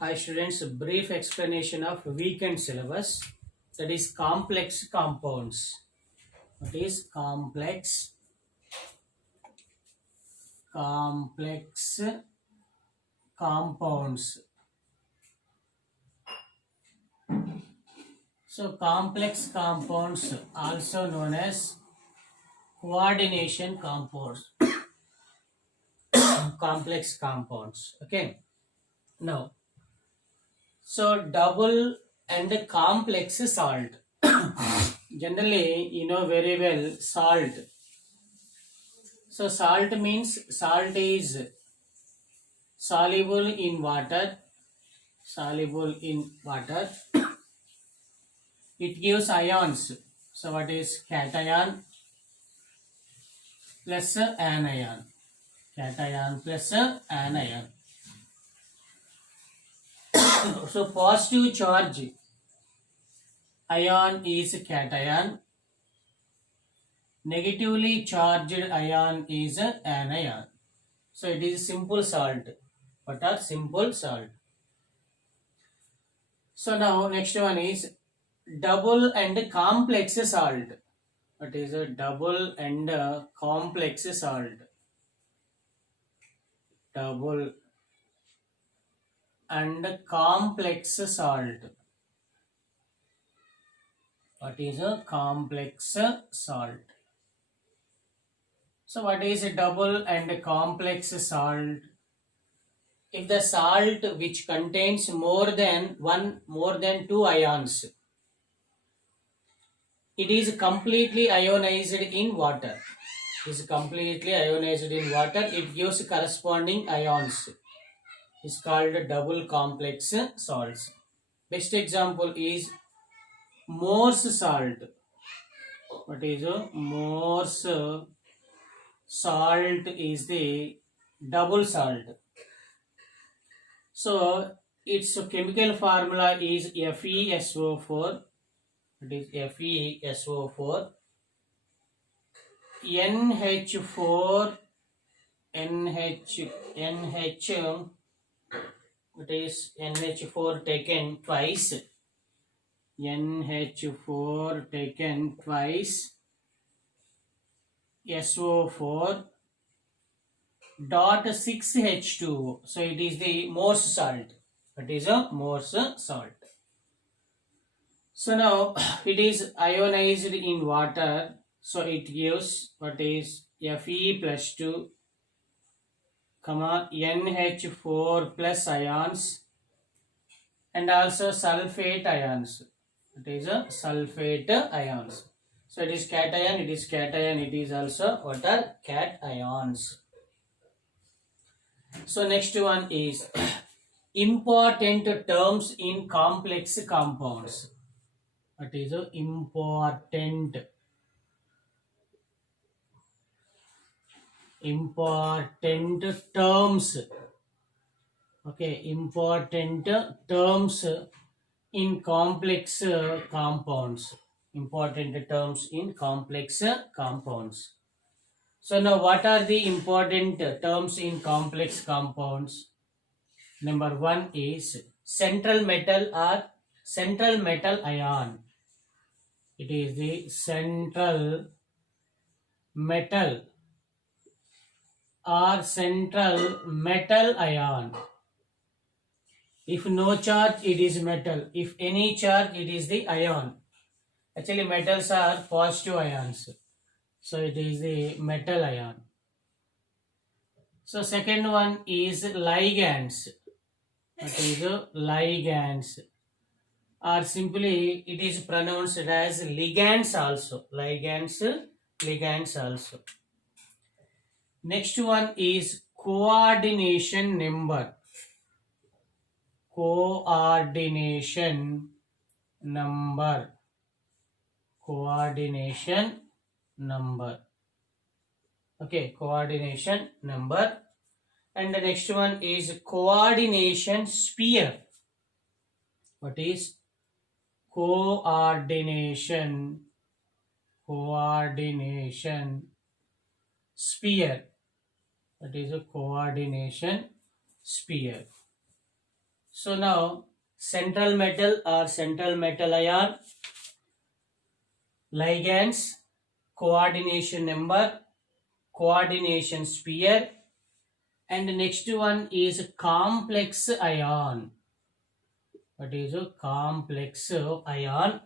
Hi students, brief explanation of weekend syllabus, that is complex compounds. What is complex compounds? So complex compounds also known as coordination compounds. Complex compounds. Okay. Now, so double and complex salt. Generally, you know very well salt. So salt means salt is soluble in water. Soluble in water. It gives ions. So what is cation plus anion? Cation plus anion. So positive charge ion is cation. Negatively charged ion is anion. So it is simple salt. What are simple salt? So now next one is double and complex salt. What is a double and complex salt? Double and complex salt. What is a complex salt? So what is a double and complex salt? If the salt which contains more than two ions, it is completely ionized in water. Is completely ionized in water. It gives corresponding ions. It's called double complex salts. Best example is Morse salt. What is a Morse salt? Is the double salt. So its chemical formula is FeSO4. It is FeSO4. NH4 NH it is NH4 taken twice. NH4 taken twice. SO4 dot 6H2O. So it is the Morse salt. It is a Morse salt. So now it is ionized in water. So it gives what is Fe plus 2, NH4 plus ions and also sulfate ions. It is a sulfate ions. So it is cation, it is also what are cations. So next one is important terms in complex compounds. What is important terms? Okay, important terms in complex compounds. Important terms in complex compounds. So now what are the important terms in complex compounds? Number one is central metal or central metal ion. It is the central metal or central metal ion. If no charge, it is metal. If any charge, it is the ion. Actually, metals are positive ions. So it is the metal ion. So second one is ligands. What is ligands? Or simply it is pronounced as ligands also. Ligands also. Next one is coordination number. Coordination number. Coordination number. Okay, coordination number. And the next one is coordination sphere. What is coordination sphere? That is a coordination sphere. So now central metal or central metal ion, ligands, coordination number, coordination sphere, and next one is complex ion. What is a complex ion?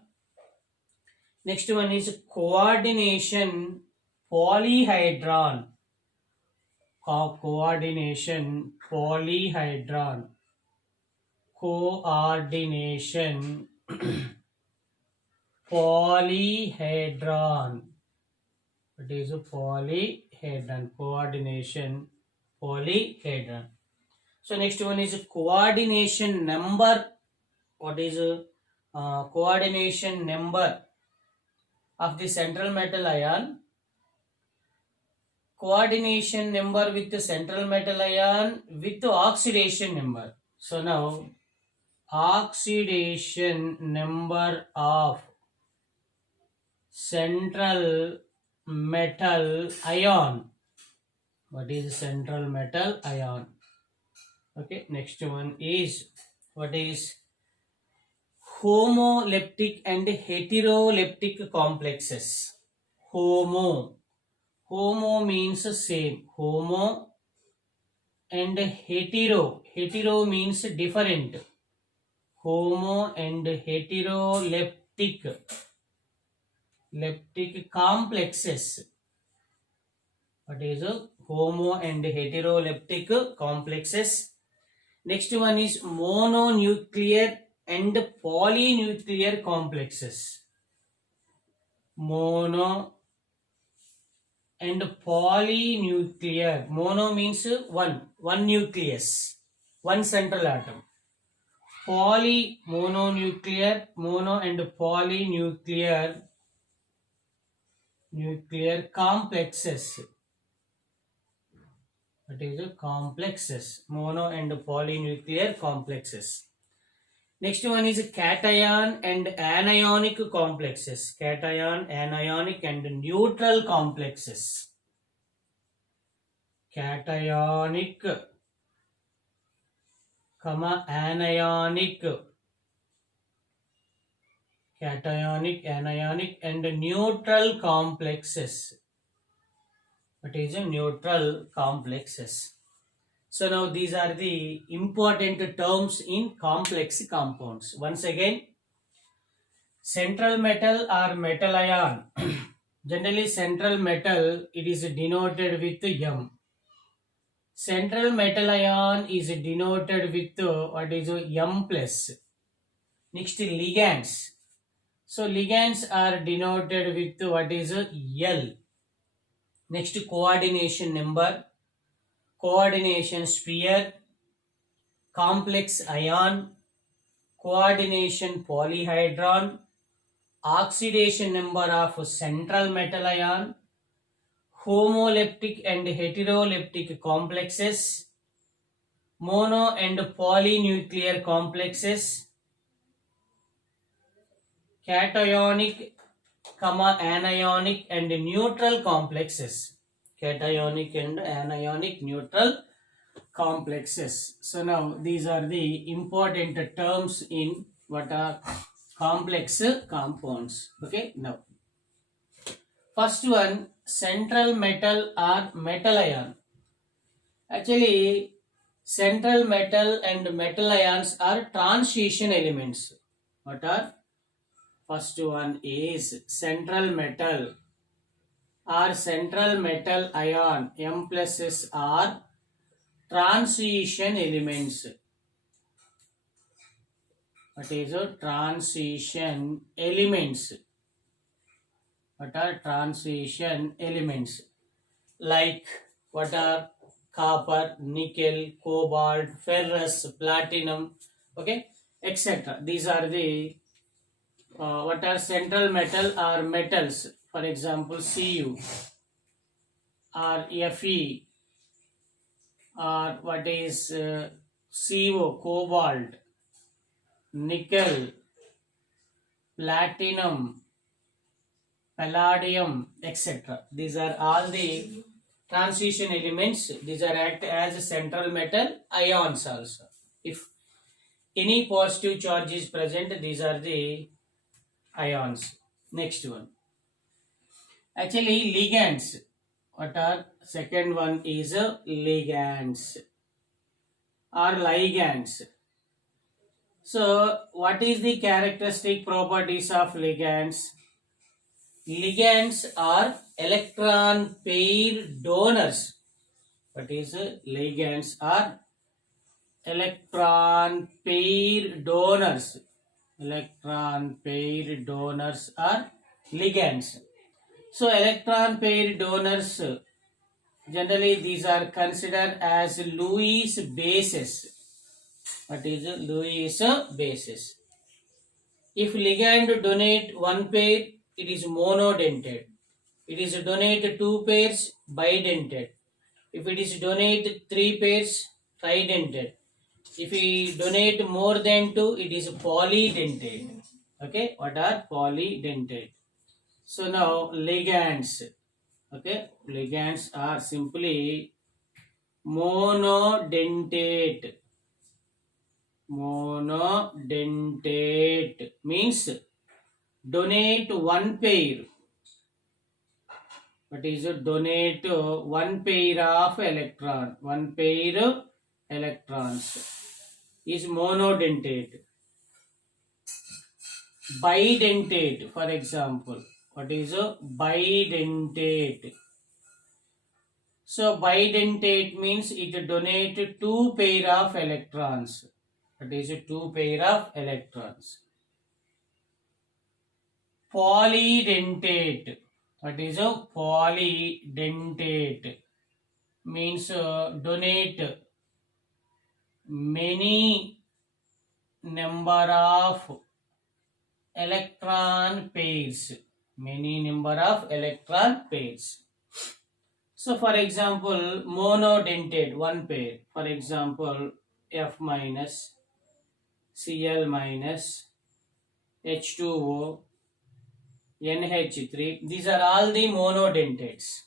Next one is coordination polyhedron. Coordination polyhedron. Coordination polyhedron. It is a polyhedron. Coordination polyhedron. So next one is coordination number. What is coordination number of the central metal ion? Coordination number with the central metal ion with the oxidation number. So now oxidation number of central metal ion. What is central metal ion? Okay, next one is what is homoleptic and heteroleptic complexes. Homo means same. Homo and hetero means different. Homo and heteroleptic complexes. What is homo and heteroleptic complexes? Next one is mononuclear and polynuclear complexes. Mono and polynuclear. Mono means one nucleus, one central atom. Poly, mononuclear, mono and polynuclear complexes. That is complexes, mono and polynuclear complexes. Next one is cation and anionic complexes. Cation, anionic and neutral complexes. Cationic, anionic. Cationic, anionic and neutral complexes. What is a neutral complexes? So now these are the important terms in complex compounds. Once again, central metal or metal ion. Generally central metal, it is denoted with M. Central metal ion is denoted with what is M plus. Next ligands. So ligands are denoted with what is L. Next coordination number, coordination sphere, complex ion, coordination polyhedron, oxidation number of central metal ion, homoleptic and heteroleptic complexes, mono and polynuclear complexes, cationic, anionic and neutral complexes. Cationic and anionic neutral complexes. So now these are the important terms in what are complex compounds. Okay, now first one, central metal or metal ion. Actually, central metal and metal ions are transition elements. What are? First one is central metal or central metal ion. M plus S are transition elements. What is a transition elements? What are transition elements? Like what are copper, nickel, cobalt, ferrous, platinum, okay, etc. These are the what are central metal or metals. For example, Cu or Fe or what is CO, cobalt, nickel, platinum, palladium, etc. These are all the transition elements. These are act as central metal ions also. If any positive charge is present, these are the ions. Next one. Actually, ligands. What are second one is ligands or ligands. So, what is the characteristic properties of ligands? Ligands are electron pair donors. What is ligands are electron pair donors. Electron pair donors are ligands. So, electron pair donors, generally these are considered as Lewis bases. What is Lewis bases? If ligand donate one pair, it is monodentate. It is donate two pairs, bidentate. If it is donate three pairs, tridentate. If we donate more than two, it is polydentate. Okay, what are polydentate? So now ligands. Okay, ligands are simply monodentate. Monodentate means donate one pair. What is it? Donate one pair of electron. One pair electrons is monodentate. Bidentate, for example. What is a bidentate? So bidentate means it donate two pair of electrons. That is two pair of electrons. Polydentate. What is a polydentate? Means donate many number of electron pairs. Many number of electron pairs. So for example, monodentate one pair. For example, F minus, Cl minus, H2O, NH3. These are all the monodentates.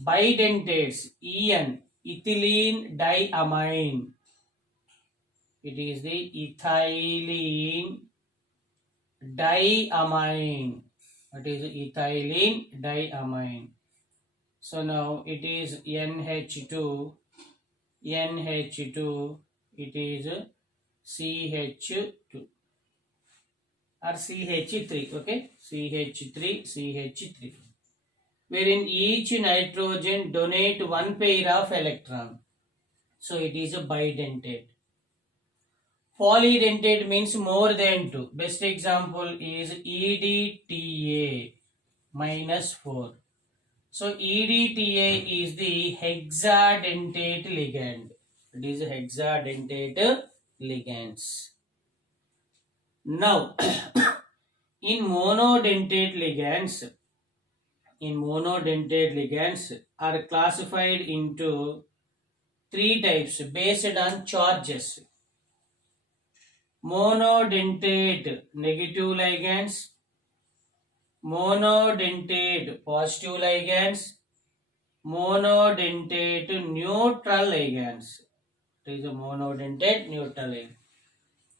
Bidentates, En, ethylene diamine. It is the ethylene diamine. What is ethylene diamine? So now it is NH2, NH2, it is CH2 or CH3, okay? CH3, CH3. Wherein each nitrogen donate one pair of electron. So it is a bidentate. Polydentate means more than two. Best example is EDTA minus 4. So EDTA is the hexadentate ligand. It is hexadentate ligands. Now, in monodentate ligands are classified into three types based on charges. Monodentate negative ligands, monodentate positive ligands, monodentate neutral ligands. It is a monodentate neutral ligand.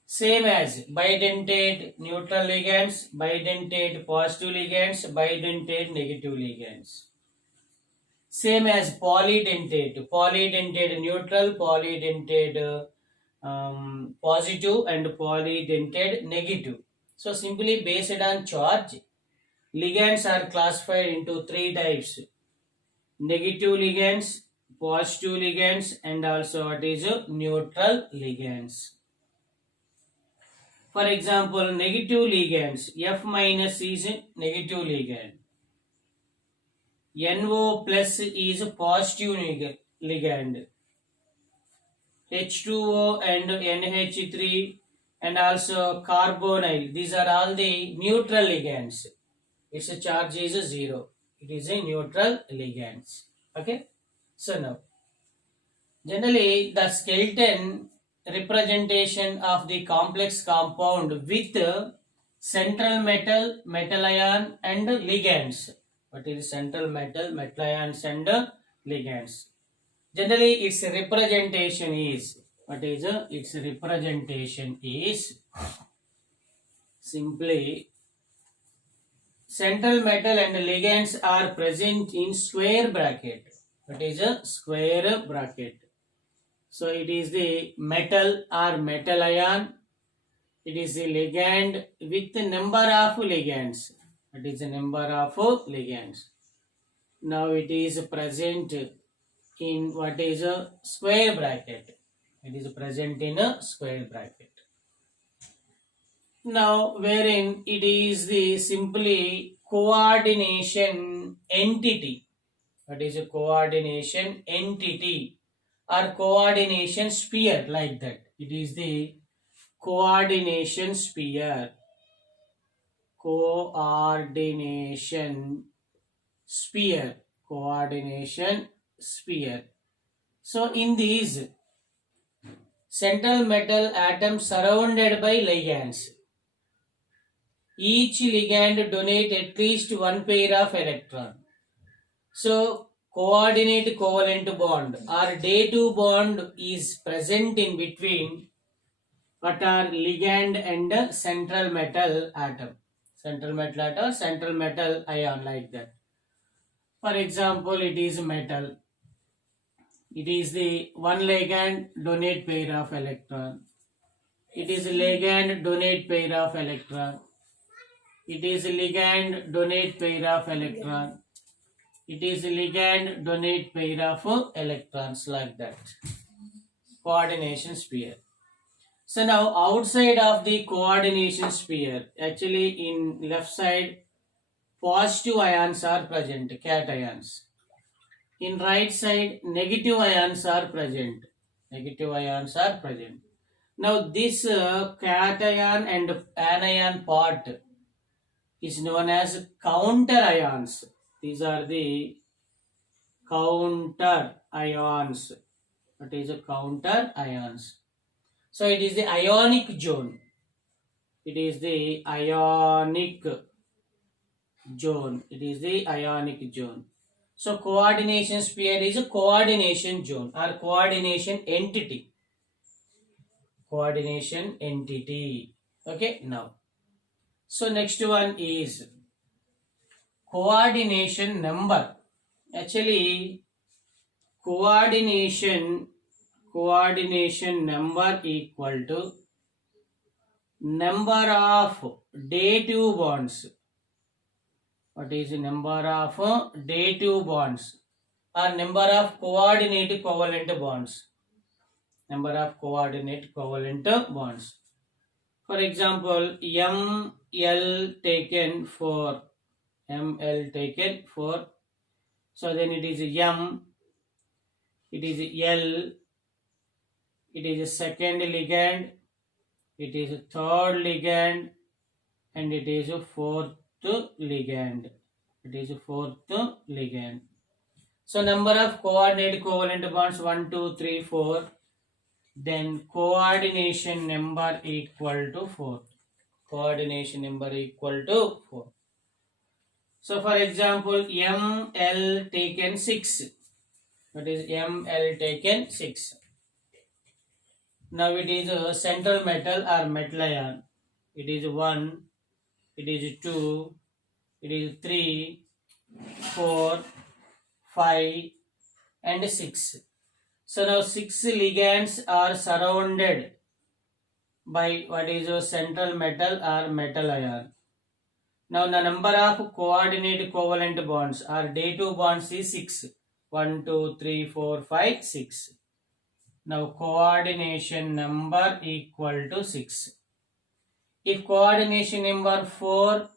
Same as bidentate neutral ligands, bidentate positive ligands, bidentate negative ligands. Same as polydentate neutral, polydentate positive and polydentate negative. So simply based on charge, ligands are classified into three types: negative ligands, positive ligands, and also what is neutral ligands. For example, negative ligands, F minus is negative ligand, NO plus is positive ligand, H2O and NH3 and also carbonyl, these are all the neutral ligands. Its charge is 0. It is a neutral ligands. Okay. So now, generally the skeleton representation of the complex compound with central metal, metal ion and ligands. What is central metal, metal ions and ligands? Generally its representation is what is its representation is simply central metal and ligands are present in square bracket. What is a square bracket? So it is the metal or metal ion. It is the ligand with the number of ligands. It is the number of ligands. Now it is present in what is a square bracket. It is present in a square bracket. Now wherein it is the simply coordination entity. What is a coordination entity or coordination sphere, like that? It is the coordination sphere. Coordination sphere. Coordination sphere. So in these central metal atoms surrounded by ligands, each ligand donate at least one pair of electron. So coordinate covalent bond or day-2 bond is present in between what are ligand and central metal atom. Central metal atom, central metal ion, like that. For example, it is metal. It is the one ligand donate pair of electron. It is ligand donate pair of electron. It is ligand donate pair of electron. It is ligand donate pair of electrons, like that. Coordination sphere. So now outside of the coordination sphere, actually in left side, positive ions are present, cations. In right side, negative ions are present. Negative ions are present. Now this cation and anion part is known as counter ions. These are the counter ions. What is a counter ions? So it is the ionic zone. It is the ionic zone. It is the ionic zone. So coordination sphere is a coordination zone or coordination entity. Coordination entity. Okay, now. So next one is coordination number. Actually, coordination number equal to number of day-2 bonds. What is the number of day-2 bonds or number of coordinate covalent bonds? Number of coordinate covalent bonds. For example, ML taken for ML taken for. So then it is M, it is L, it is a second ligand, it is a third ligand, and it is a fourth ligand. It is a fourth ligand. So number of coordinate covalent bonds 1, 2, 3, 4. Then coordination number equal to 4. Coordination number equal to 4. So for example, ML taken 6. That is ML taken 6. Now it is a central metal or metal ion. It is 1, it is 2, it is 3, 4, 5 and 6. So now 6 ligands are surrounded by what is a central metal or metal ion. Now the number of coordinate covalent bonds or day-2 bonds is 6. 1, 2, 3, 4, 5, 6. Now coordination number equal to 6. If coordination number 4,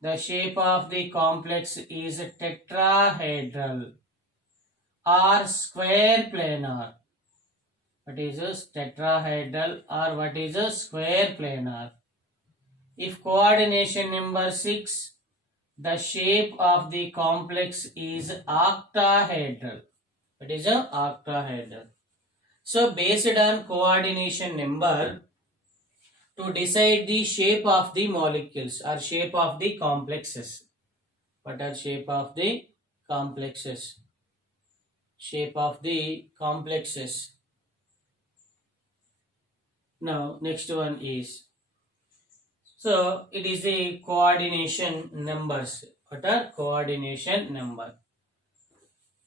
the shape of the complex is tetrahedral or square planar. What is a tetrahedral or what is a square planar? If coordination number 6, the shape of the complex is octahedral. It is a octahedral. So based on coordination number, to decide the shape of the molecules or shape of the complexes. What are shape of the complexes? Shape of the complexes. Now next one is, so it is the coordination numbers. What are coordination number?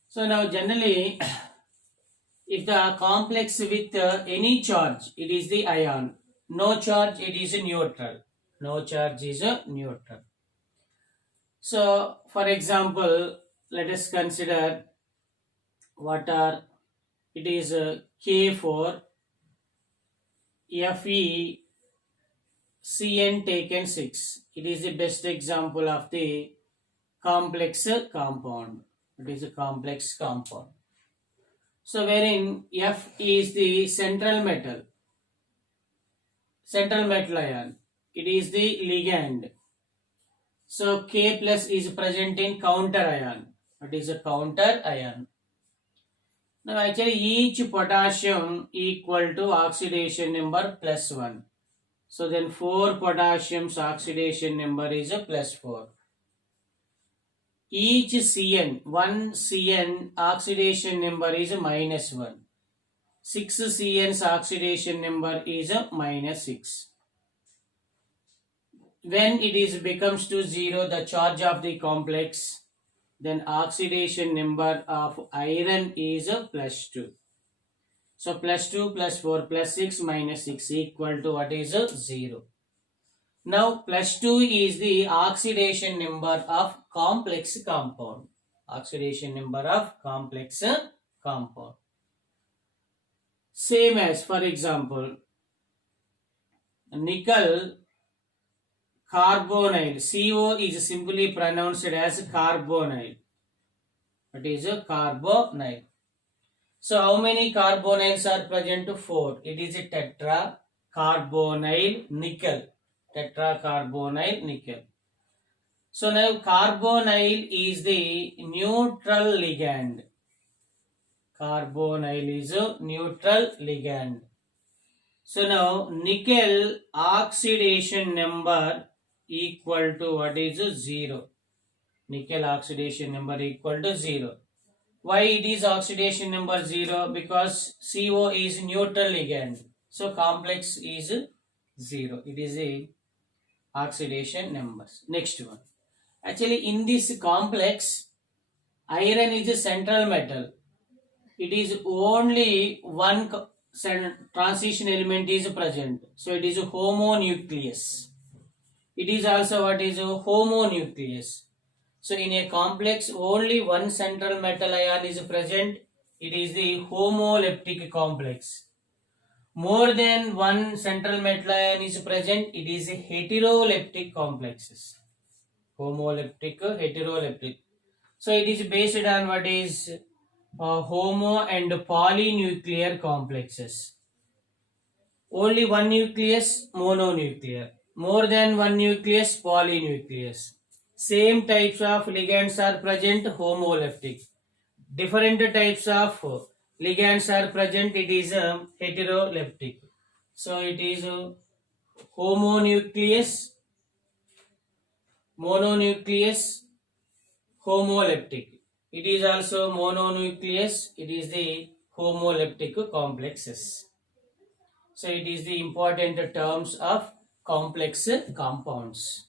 So now generally if the complex with any charge, it is the ion. No charge, it is a neutral. No charge is a neutral. So for example, let us consider what are, it is K4 Fe Cn taken 6. It is the best example of the complex compound. It is a complex compound. So wherein F is the central metal ion. It is the ligand. So K plus is present in counter ion. It is a counter ion. Now actually each potassium equal to oxidation number plus 1. So then 4 potassium's oxidation number is a plus 4. Each Cn, 1 Cn oxidation number is a minus 1. 6 Cn's oxidation number is a minus 6. When it is becomes to 0, the charge of the complex, then oxidation number of iron is a plus 2. So plus 2 plus 4 plus 6 minus 6 equal to what is a 0. Now plus 2 is the oxidation number of complex compound. Oxidation number of complex compound. Same as, for example, nickel carbonyl. CO is simply pronounced as carbonyl. It is a carbonyl. So how many carbonyls are present? 4. It is a tetra carbonyl nickel. Tetra carbonyl nickel. So now carbonyl is the neutral ligand. Carbonyl is a neutral ligand. So now nickel oxidation number equal to what is 0. Nickel oxidation number equal to 0. Why it is oxidation number 0? Because CO is neutral ligand. So complex is 0. It is a oxidation numbers. Next one. Actually in this complex, iron is a central metal. It is only one transition element is present. So it is a homonucleus. It is also what is a homonucleus. So in a complex, only one central metal ion is present. It is the homoleptic complex. More than one central metal ion is present. It is a heteroleptic complexes. Homoleptic, heteroleptic. So it is based on what is homo and polynuclear complexes. Only one nucleus, mononuclear. More than one nucleus, polynucleus. Same types of ligands are present, homoleptic. Different types of ligands are present, it is heteroleptic. So it is homonucleus, mononucleus, homoleptic. It is also mononucleus, it is the homoleptic complexes. So it is the important terms of complex compounds.